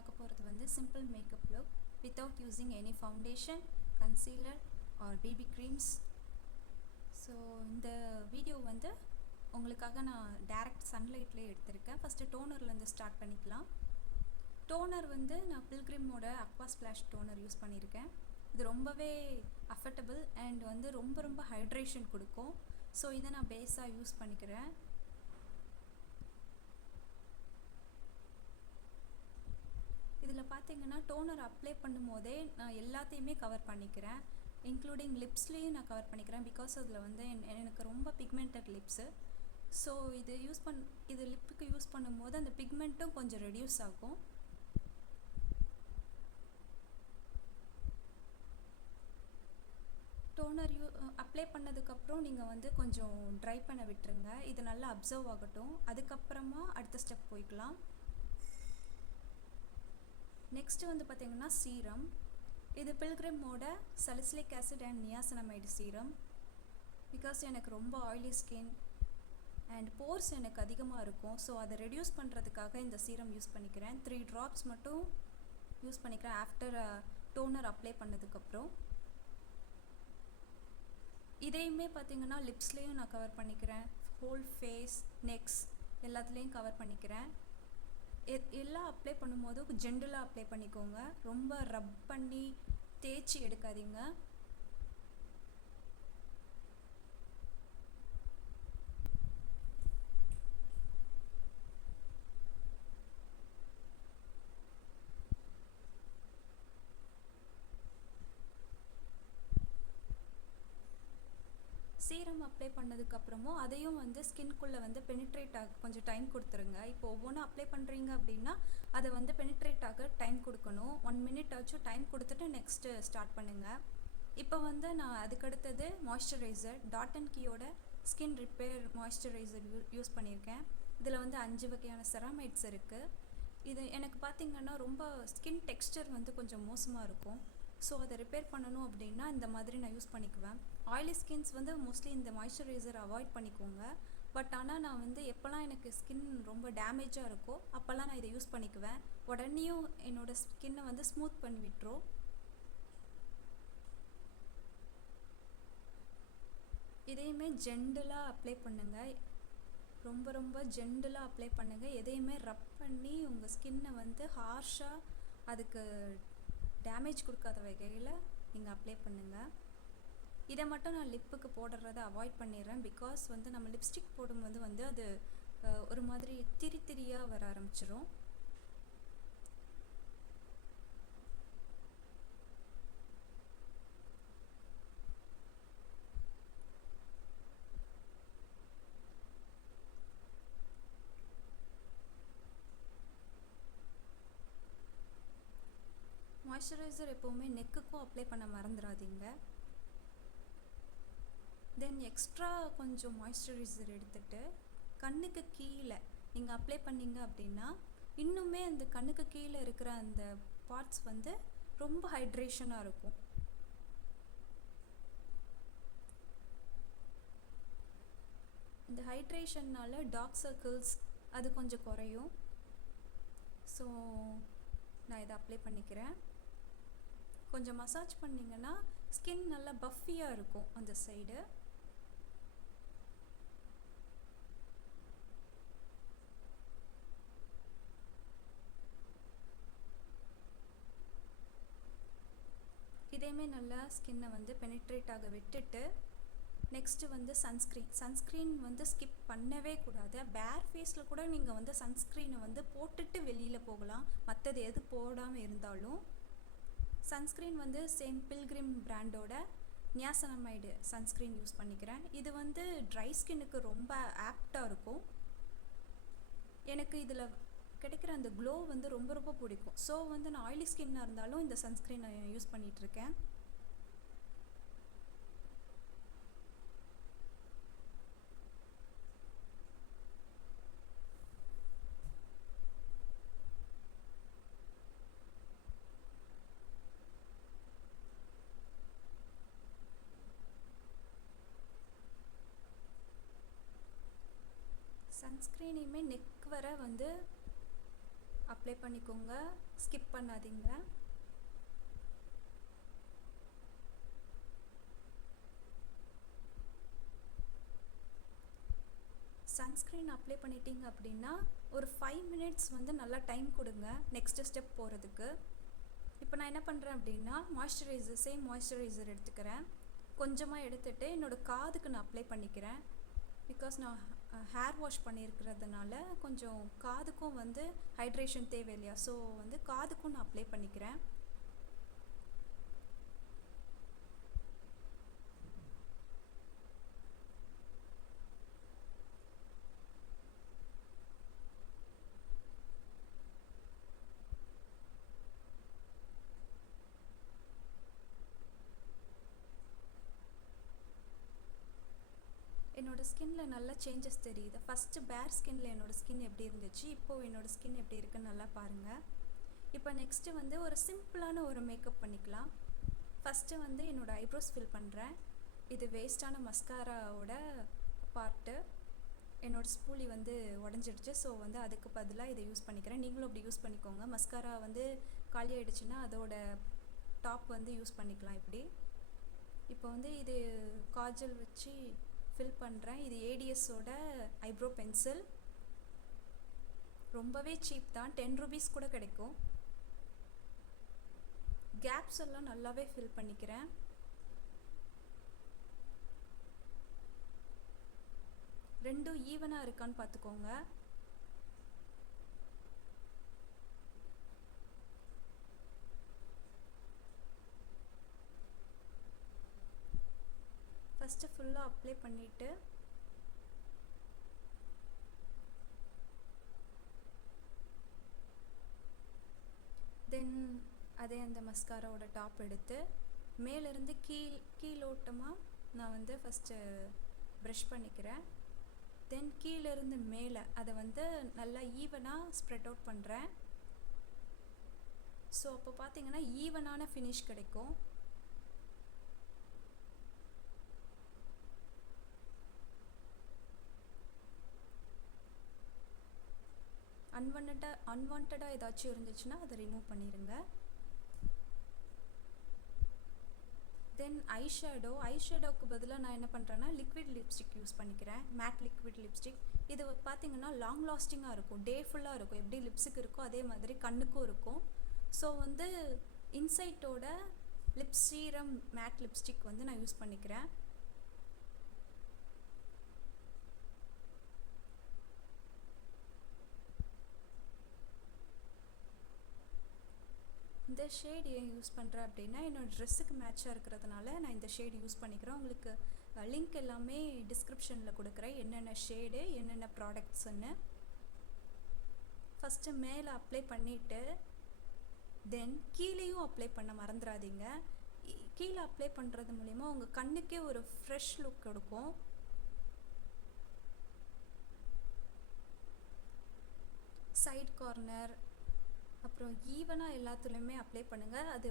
பார்க்க போகிறது வந்து simple makeup look without using any foundation, concealer or BB creams. So இந்த வீடியோ வந்து உங்களுக்காக நான் டைரக்ட் சன்லைட்லேயே எடுத்திருக்கேன். ஃபஸ்ட்டு டோனர்லேருந்து ஸ்டார்ட் பண்ணிக்கலாம். டோனர் வந்து நான் பில்கிரிமோட அக்வா ஸ்ப்ளாஷ் டோனர் யூஸ் பண்ணியிருக்கேன். இது ரொம்பவே அஃபர்டபுள் அண்ட் வந்து ரொம்ப ஹைட்ரேஷன் கொடுக்கும். ஸோ இதை நான் பேஸாக யூஸ் பண்ணிக்கிறேன். இதில் பார்த்தீங்கன்னா டோனர் அப்ளை பண்ணும் போதே நான் எல்லாத்தையுமே கவர் பண்ணிக்கிறேன், இன்க்ளூடிங் லிப்ஸ்லேயும் நான் கவர் பண்ணிக்கிறேன். பிகாஸ் அதில் வந்து எனக்கு ரொம்ப பிக்மெண்டட் லிப்ஸு. ஸோ இது லிப்புக்கு யூஸ் பண்ணும்போது அந்த பிக்மெண்ட்டும் கொஞ்சம் ரெடியூஸ் ஆகும். டோனர் அப்ளை பண்ணதுக்கப்புறம் நீங்கள் வந்து கொஞ்சம் ட்ரை பண்ண விட்டுருங்க. இது நல்லா அப்சர்வ் ஆகட்டும். அதுக்கப்புறமா அடுத்த ஸ்டெப் போய்க்கலாம். நெக்ஸ்ட்டு வந்து பார்த்திங்கன்னா சீரம். இது பில்கிரிமோட salicylic acid and niacinamide serum. Because எனக்கு ரொம்ப ஆயிலி ஸ்கின் அண்ட் போர்ஸ் எனக்கு அதிகமாக இருக்கும். ஸோ அதை ரெடியூஸ் பண்ணுறதுக்காக இந்த சீரம் யூஸ் பண்ணிக்கிறேன். 3 ட்ராப்ஸ் மட்டும் யூஸ் பண்ணிக்கிறேன் ஆஃப்டர் டோனர் அப்ளை பண்ணதுக்கப்புறம். இதையுமே பார்த்திங்கன்னா லிப்ஸ்லேயும் நான் கவர் பண்ணிக்கிறேன், ஹோல் ஃபேஸ், நெக்ஸ் எல்லாத்துலேயும் கவர் பண்ணிக்கிறேன். எல்லாம் அப்ளை பண்ணும்போது ஜென்டலாக அப்ளை பண்ணிக்கோங்க. ரொம்ப ரப் பண்ணி தேய்ச்சி எடுக்காதீங்க. சீரம் அப்ளை பண்ணதுக்கப்புறமும் அதையும் வந்து ஸ்கின்குள்ளே வந்து பெனிட்ரேட் ஆக கொஞ்சம் டைம் கொடுத்துருங்க. இப்போ ஒவ்வொன்றும் அப்ளை பண்ணுறீங்க அப்படின்னா அதை வந்து பெனிட்ரேட் ஆக டைம் கொடுக்கணும். 1 மினிட் ஆச்சும் டைம் கொடுத்துட்டு நெக்ஸ்ட்டு ஸ்டார்ட் பண்ணுங்கள். இப்போ வந்து நான் அதுக்கடுத்தது மாய்ஸ்சரைசர், டாட் அண்ட் கீயோட ஸ்கின் ரிப்பேர் மாய்ஸ்சரைசர் யூஸ் பண்ணியிருக்கேன். இதில் வந்து 5 வகையான செராமைட்ஸ் இருக்குது. இது எனக்கு பார்த்திங்கன்னா ரொம்ப ஸ்கின் டெக்ஸ்டர் வந்து கொஞ்சம் மோசமாக இருக்கும். ஸோ அதை ரிப்பேர் பண்ணணும் அப்படின்னா இந்த மாதிரி நான் யூஸ் பண்ணிக்குவேன். ஆயிலி ஸ்கின்ஸ் வந்து மோஸ்ட்லி இந்த மாய்ஸ்சரைசர் அவாய்ட் பண்ணிக்கோங்க. பட் ஆனால் நான் வந்து எப்போல்லாம் எனக்கு ஸ்கின் ரொம்ப டேமேஜாக இருக்கோ அப்போல்லாம் நான் இதை யூஸ் பண்ணிக்குவேன். உடனேயும் என்னோடய ஸ்கின்னை வந்து ஸ்மூத் பண்ணி விட்டுரும். இதையுமே ஜென்டலாக அப்ளை பண்ணுங்கள். ரொம்ப ஜென்டலாக அப்ளை பண்ணுங்கள். எதையுமே ரப் பண்ணி உங்கள் ஸ்கின்னை வந்து ஹார்ஷாக அதுக்கு டேமேஜ் கொடுக்காத வகையில் நீங்கள் அப்ளை பண்ணுங்கள். இதை மட்டும் நான் லிப்புக்கு போடுறத அவாய்ட் பண்ணிடுறேன். பிகாஸ் வந்து நம்ம லிப்ஸ்டிக் போடும்போது வந்து அது ஒரு மாதிரி திரியாக வர ஆரம்பிச்சிடும். மாய்ஸ்சரைசர் எப்போவுமே நெக்குக்கும் அப்ளை பண்ண மறந்துடாதீங்க. தென் எக்ஸ்ட்ரா கொஞ்சம் மாய்ஸ்சரைசர் எடுத்துகிட்டு கண்ணுக்கு கீழே நீங்கள் அப்ளை பண்ணிங்க அப்படின்னா இன்னுமே அந்த கண்ணுக்கு கீழே இருக்கிற அந்த பார்ட்ஸ் வந்து ரொம்ப ஹைட்ரேஷனாக இருக்கும். இந்த ஹைட்ரேஷன்னால் டார்க் சர்க்கிள்ஸ் அது கொஞ்சம் குறையும். ஸோ நான் இதை அப்ளை பண்ணிக்கிறேன். கொஞ்சம் மசாஜ் பண்ணிங்கன்னா ஸ்கின் நல்லா பஃபியாக இருக்கும் அந்த சைடு. இதையுமே நல்லா ஸ்கின்னை வந்து பெனிட்ரேட் ஆக விட்டுட்டு நெக்ஸ்ட்டு வந்து சன்ஸ்க்ரீன் வந்து ஸ்கிப் பண்ணவே கூடாது. பேர் ஃபேஸில் கூட நீங்கள் வந்து சன்ஸ்க்ரீனை வந்து போட்டுட்டு வெளியில் போகலாம், மற்றது எது போடாமல் இருந்தாலும். சன்ஸ்க்ரீன் வந்து சேம் பில்கிரிம் பிராண்டோட நியாசினமைடு சன்ஸ்க்ரீன் யூஸ் பண்ணிக்கிறேன். இது வந்து ட்ரை ஸ்கின்னுக்கு ரொம்ப ஆப்டாக இருக்கும். எனக்கு இதில் கிடைக்கிற அந்த க்ளோ வந்து ரொம்ப பிடிக்கும். ஸோ வந்து நான் ஆயிலி ஸ்கின்னாக இருந்தாலும் இந்த சன்ஸ்க்ரீன் நான் யூஸ் பண்ணிகிட்ருக்கேன். சன்ஸ்க்ரீனையுமே நெக் வர வந்து அப்ளை பண்ணிக்கோங்க, ஸ்கிப் பண்ணாதீங்க. சன்ஸ்க்ரீன் அப்ளை பண்ணிட்டீங்க அப்படின்னா ஒரு 5 மினிட்ஸ் வந்து நல்லா டைம் கொடுங்க நெக்ஸ்ட் ஸ்டெப் போகிறதுக்கு. இப்போ நான் என்ன பண்ணுறேன் அப்படின்னா சேம் மாய்ஸ்சரைசர் எடுத்துக்கிறேன். கொஞ்சமாக எடுத்துகிட்டு என்னோடய காதுக்கு நான் அப்ளை பண்ணிக்கிறேன். பிகாஸ் நான் ஹேர் வாஷ் பண்ணியிருக்கிறதுனால கொஞ்சம் காதுக்கும் வந்து ஹைட்ரேஷன் தேவை இல்லையா, ஸோ வந்து காதுக்கும் நான் அப்ளை பண்ணிக்கிறேன். என்னோடய ஸ்கின்ல நல்லா சேஞ்சஸ் தெரியுது. ஃபஸ்ட்டு பேர் ஸ்கின்ல என்னோடய ஸ்கின் எப்படி இருந்துச்சு, இப்போது என்னோடய ஸ்கின் எப்படி இருக்குன்னு நல்லா பாருங்கள். இப்போ நெக்ஸ்ட்டு வந்து ஒரு சிம்பிளான ஒரு மேக்கப் பண்ணிக்கலாம். ஃபஸ்ட்டு வந்து என்னோடய ஐப்ரோஸ் ஃபில் பண்ணுறேன். இது வேஸ்ட்டான மஸ்காராவோட பார்ட்டு. என்னோடய ஸ்பூலி வந்து உடஞ்சிடுச்சு, ஸோ வந்து அதுக்கு பதிலாக இதை யூஸ் பண்ணிக்கிறேன். நீங்களும் அப்படி யூஸ் பண்ணிக்கோங்க. மஸ்காரா வந்து காலி ஆகிடுச்சுன்னா அதோட டாப் வந்து யூஸ் பண்ணிக்கலாம் இப்படி. இப்போ வந்து இது காஜல் வச்சு ஃபில் பண்ணுறேன். இது ஏடிஎஸோட ஐப்ரோ பென்சில். ரொம்பவே சீப் தான், 10 ரூபீஸ் கூட கிடைக்கும். கேப்ஸ் எல்லாம் நல்லாவே ஃபில் பண்ணிக்கிறேன். ரெண்டும் ஈவனாக இருக்கான்னு பார்த்துக்கோங்க. ஃபஸ்ட்டு ஃபுல்லாக அப்ளை பண்ணிவிட்டு தென் அதே அந்த மஸ்காராவோட டாப் எடுத்து மேலேருந்து கீழோட்டமாக நான் வந்து ஃபஸ்ட்டு ப்ரஷ் பண்ணிக்கிறேன். தென் கீழேருந்து மேலே அதை வந்து நல்லா ஈவனாக ஸ்ப்ரெட் அவுட் பண்ணுறேன். ஸோ அப்போ பார்த்தீங்கன்னா ஈவனான ஃபினிஷ் கிடைக்கும். அன்வான்டாக ஏதாச்சும் இருந்துச்சுன்னா அதை ரிமூவ் பண்ணிடுங்க. தென் ஐஷேடோவுக்கு பதிலாக நான் என்ன பண்ணுறேன்னா லிக்விட் லிப்ஸ்டிக் யூஸ் பண்ணிக்கிறேன். Mat liquid lipstick. இது பார்த்தீங்கன்னா லாங் லாஸ்டிங்காக இருக்கும், டே ஃபுல்லாக இருக்கும். எப்படி லிப்ஸுக்கு இருக்கோ அதே மாதிரி கண்ணுக்கும் இருக்கும். ஸோ வந்து இன்சைட்டோட லிப் சீரம் மேட் லிப்ஸ்டிக் வந்து நான் யூஸ் பண்ணிக்கிறேன். இந்த ஷேட் ஏன் யூஸ் பண்ணுறேன் அப்படின்னா என்னோடய ட்ரெஸ்ஸுக்கு மேட்சாக இருக்கிறதுனால நான் இந்த ஷேட் யூஸ் பண்ணிக்கிறேன். உங்களுக்கு லிங்க் எல்லாமே டிஸ்கிரிப்ஷனில் கொடுக்குறேன், என்னென்ன ஷேடு என்னென்ன ப்ராடக்ட்ஸுன்னு. ஃபஸ்ட்டு மேலே அப்ளை பண்ணிவிட்டு தென் கீழேயும் அப்ளை பண்ண மறந்துடாதீங்க. கீழே அப்ளை பண்ணுறது மூலிமா உங்கள் கண்ணுக்கே ஒரு ஃப்ரெஷ் லுக் கொடுக்கும். சைட் கார்னர் அப்புறம் ஈவனாக எல்லாத்துலேயுமே அப்ளை பண்ணுங்கள். அது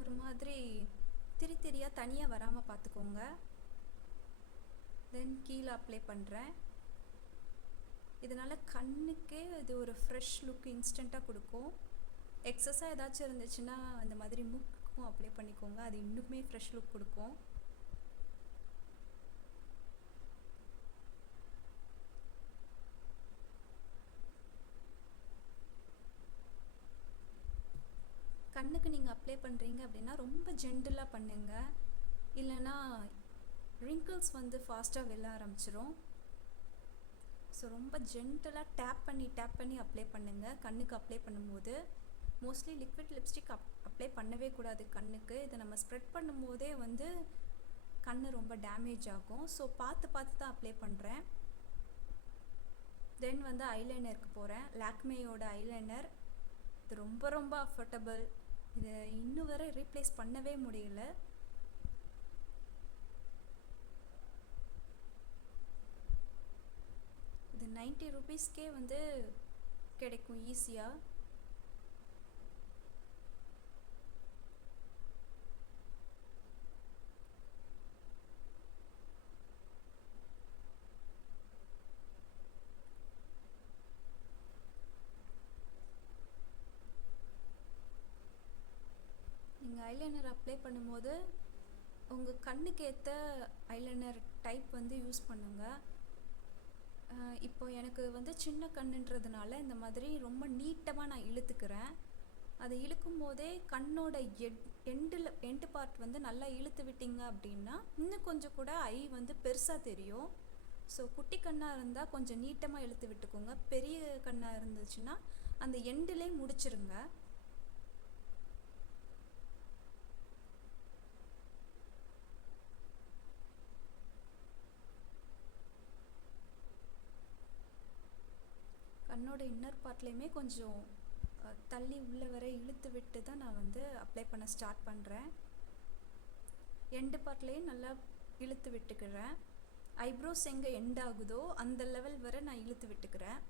ஒரு மாதிரி திரியாக தனியாக வராமல் பார்த்துக்கோங்க. தென் கீழே அப்ளை பண்ணுறேன். இதனால் கண்ணுக்கே இது ஒரு ஃப்ரெஷ் லுக் இன்ஸ்டண்ட்டாக கொடுக்கும். எக்ஸஸாக ஏதாச்சும் இருந்துச்சுன்னா அந்த மாதிரி மூக்குக்கும் அப்ளை பண்ணிக்கோங்க, அது இன்னுமே ஃப்ரெஷ் லுக் கொடுக்கும். கண்ணுக்கு நீங்கள் அப்ளை பண்ணுறீங்க அப்படின்னா ரொம்ப ஜென்டிலாக பண்ணுங்கள், இல்லைன்னா ரிங்கிள்ஸ் வந்து ஃபாஸ்ட்டாக வெளில ஆரம்பிச்சிரும். ஸோ ரொம்ப ஜென்டிலாக டேப் பண்ணி அப்ளை பண்ணுங்கள் கண்ணுக்கு அப்ளை பண்ணும்போது. மோஸ்ட்லி லிக்விட் லிப்ஸ்டிக் அப்ளை பண்ணவே கூடாது கண்ணுக்கு. இதை நம்ம ஸ்ப்ரெட் பண்ணும்போதே வந்து கண் ரொம்ப டேமேஜ் ஆகும். ஸோ பார்த்து தான் அப்ளை பண்ணுறேன். தென் வந்து ஐலைனருக்கு போகிறேன். லாக்மேயோட ஐலைனர். இது ரொம்ப அஃபோர்டபுள். இதை இன்னும் வரை ரீப்ளேஸ் பண்ணவே முடியல. இது 90 ரூபீஸ்க்கே வந்து கிடைக்கும் ஈஸியாக. ஐலைனர் அப்ளை பண்ணும்போது உங்கள் கண்ணுக்கு ஏற்ற ஐலைனர் டைப் வந்து யூஸ் பண்ணுங்கள். இப்போ எனக்கு வந்து சின்ன கண்ணுன்றதுனால இந்த மாதிரி ரொம்ப நீட்டமாக நான் இழுத்துக்கிறேன். அதை இழுக்கும் போதே கண்ணோட எண்டு பார்ட் வந்து நல்லா இழுத்து விட்டீங்க அப்படின்னா இன்னும் கொஞ்சம் கூட ஐ வந்து பெருசாக தெரியும். ஸோ குட்டி கண்ணாக இருந்தால் கொஞ்சம் நீட்டமாக இழுத்து விட்டுக்கோங்க. பெரிய கண்ணாக இருந்துச்சுன்னா அந்த எண்டுலே முடிச்சிருங்க. கண்ணோட இன்னர் பார்ட்லேயுமே கொஞ்சம் தள்ளி உள்ள வர இழுத்து விட்டு தான் நான் வந்து அப்ளை பண்ண ஸ்டார்ட் பண்ணுறேன். எண்டு பார்ட்லேயும் நல்லா இழுத்து விட்டுக்கிறேன். ஐப்ரோஸ் எங்கே எண்ட் ஆகுதோ அந்த லெவல் வரை நான் இழுத்து விட்டுக்கிறேன்.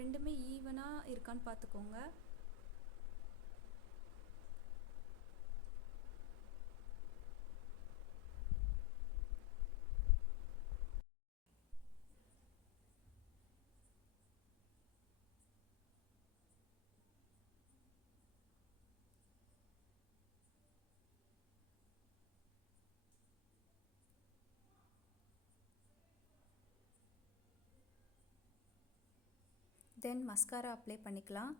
ரெண்டுமே ஈவனாக இருக்கான்னு பார்த்துக்கோங்க. தென் மஸ்காரா அப்ளை பண்ணிக்கலாம்.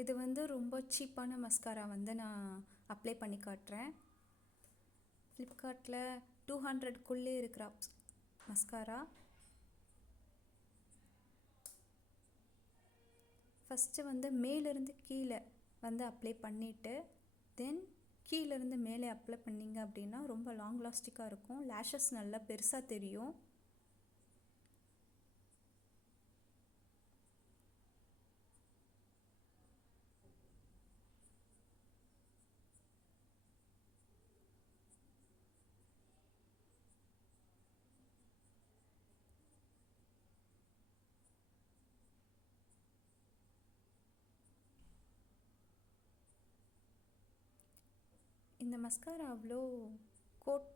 இது வந்து ரொம்ப சீப்பான மஸ்காரா வந்து நான் அப்ளை பண்ணி காட்டுறேன். ஃப்ளிப்கார்ட்டில் 200க்குள்ளே இருக்கிற மஸ்காரா. ஃபஸ்ட்டு வந்து மேலேருந்து கீழே வந்து அப்ளை பண்ணிவிட்டு தென் கீழேருந்து மேலே அப்ளை பண்ணிங்க அப்படின்னா ரொம்ப லாங் லாஸ்டிக்காக இருக்கும். லேஷஸ் நல்லா பெருசாக தெரியும். இந்த மஸ்காரா அவ்வளோ கோட்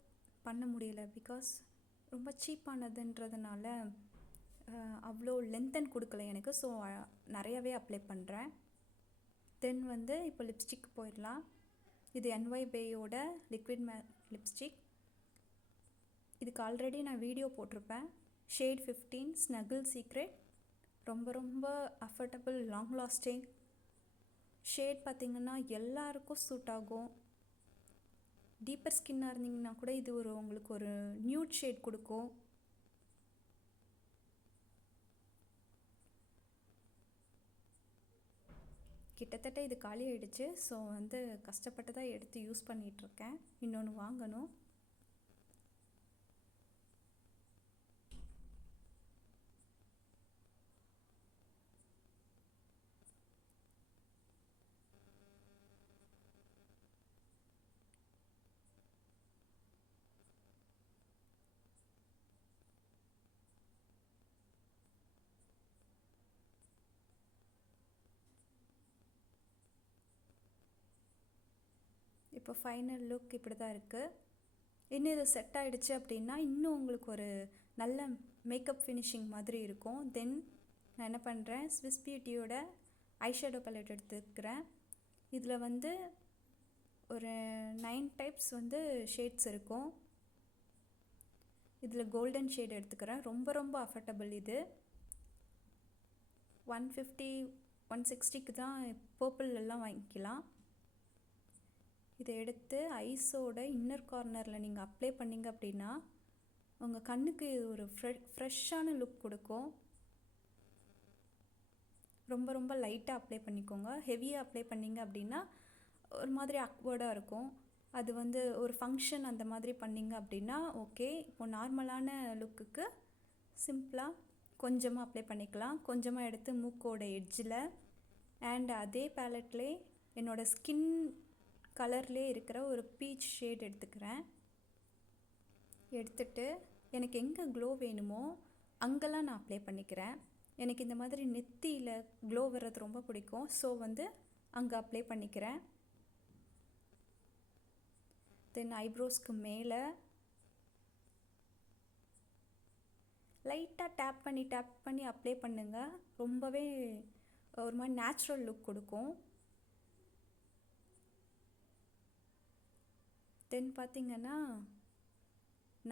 பண்ண முடியல. பிகாஸ் ரொம்ப சீப்பானதுன்றதுனால அவ்வளோ லென்த்தன் கொடுக்கல எனக்கு. ஸோ நிறையாவே அப்ளை பண்ணுறேன். தென் வந்து இப்போ லிப்ஸ்டிக் போயிடலாம். இது என்ஒய் பேயோட லிக்விட் லிப்ஸ்டிக். இதுக்கு ஆல்ரெடி நான் வீடியோ போட்டிருப்பேன். Shade 15 snuggle secret. ரொம்ப ரொம்ப அஃபர்டபுள், லாங் லாஸ்டிங் ஷேட். பார்த்திங்கன்னா எல்லாருக்கும் சூட் ஆகும். டீப்பர் ஸ்கின்னாக இருந்தீங்கன்னா கூட இது உங்களுக்கு ஒரு நியூட் ஷேட் கொடுக்கும். கிட்டத்தட்ட இது காலி ஆகிடுச்சு. ஸோ வந்து கஷ்டப்பட்டு தான் எடுத்து யூஸ் பண்ணிகிட்ருக்கேன். இன்னொன்று வாங்கணும். இப்போ ஃபைனல் லுக் இப்படி தான் இருக்குது. இன்னும் இது செட் ஆகிடுச்சு அப்படின்னா இன்னும் உங்களுக்கு ஒரு நல்ல மேக்கப் ஃபினிஷிங் மாதிரி இருக்கும். தென் நான் என்ன பண்ணுறேன், ஸ்விஸ் பியூட்டியோட ஐஷேடோ பேலட் எடுத்துக்கிறேன். இதில் வந்து ஒரு 9 டைப்ஸ் வந்து ஷேட்ஸ் இருக்கும். இதில் கோல்டன் ஷேட் எடுத்துக்கிறேன். ரொம்ப ரொம்ப அஃபர்டபுள். இது 150 160க்கு தான் பர்பிள் எல்லாம் வாங்கிக்கலாம். இதை எடுத்து ஐஸோட இன்னர் கார்னரில் நீங்கள் அப்ளை பண்ணிங்க அப்படின்னா உங்கள் கண்ணுக்கு இது ஒரு ஃப்ரெஷ்ஷான லுக் கொடுக்கும். ரொம்ப ரொம்ப லைட்டாக அப்ளை பண்ணிக்கோங்க. ஹெவியாக அப்ளை பண்ணிங்க அப்படின்னா ஒரு மாதிரி அக்வர்டாக இருக்கும். அது வந்து ஒரு ஃபங்க்ஷன் அந்த மாதிரி பண்ணிங்க அப்படின்னா ஓகே. இப்போ நார்மலான லுக்குக்கு சிம்பிளாக கொஞ்சமாக அப்ளை பண்ணிக்கலாம். கொஞ்சமாக எடுத்து மூக்கோட எட்ஜில் அண்ட் அதே பேலட்லே என்னோடய ஸ்கின் கலர்லேயே இருக்கிற ஒரு பீச் ஷேட் எடுத்துக்கிறேன். எடுத்துட்டு எனக்கு எங்கே க்ளோ வேணுமோ அங்கெல்லாம் நான் அப்ளை பண்ணிக்கிறேன். எனக்கு இந்த மாதிரி நெத்தியில் க்ளோ வர்றது ரொம்ப பிடிக்கும். ஸோ வந்து அங்கே அப்ளை பண்ணிக்கிறேன். தென் ஐப்ரோஸ்க்கு மேலே லைட்டாக டேப் பண்ணி அப்ளை பண்ணுங்கள். ரொம்பவே ஒரு மாதிரி நேச்சுரல் லுக் கொடுக்கும். தென் பார்த்திங்கன்னா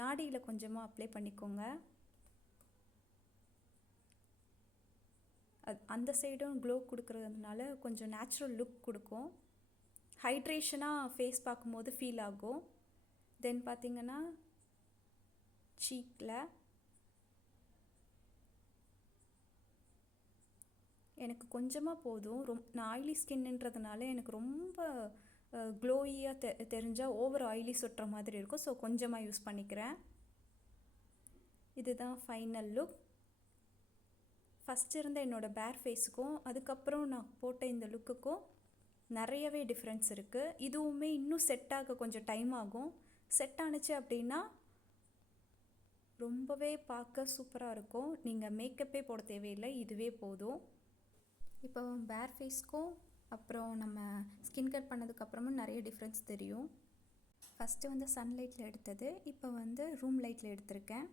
நாடியில் கொஞ்சமாக அப்ளை பண்ணிக்கோங்க. அந்த சைடும் க்ளோ கொடுக்குறதுனால கொஞ்சம் நேச்சுரல் லுக் கொடுக்கும். ஹைட்ரேஷனாக ஃபேஸ் பார்க்கும்போது ஃபீல் ஆகும். தென் பார்த்திங்கன்னா சீக்கில் எனக்கு கொஞ்சமாக போதும். நான் ஆயிலி ஸ்கின்ன்றதுனால எனக்கு ரொம்ப க்ளோயியாக தெரிஞ்சால் ஓவர் ஆயிலி சொட்டுற மாதிரி இருக்கும். ஸோ கொஞ்சமாக யூஸ் பண்ணிக்கிறேன். இதுதான் ஃபைனல் லுக். ஃபஸ்ட் இருந்த என்னோடய பேர் ஃபேஸுக்கும் அதுக்கப்புறம் நான் போட்ட இந்த லுக்குக்கும் நிறையவே டிஃப்ரென்ஸ் இருக்குது. இதுவுமே இன்னும் செட் ஆக கொஞ்சம் டைம் ஆகும். செட் ஆணுச்சு அப்படின்னா ரொம்பவே பார்க்க சூப்பராக இருக்கும். நீங்கள் மேக்கப்பே போட தேவையில்லை, இதுவே போதும். இப்போ பேர் ஃபேஸ்க்கும் அப்புறம் நம்ம ஸ்கின் கேர் பண்ணதுக்கப்புறமும் நிறைய டிஃப்ரென்ஸ் தெரியும். ஃபஸ்ட்டு வந்து சன்லைட்டில் எடுத்தது, இப்போ வந்து ரூம் லைட்டில் எடுத்திருக்கேன்.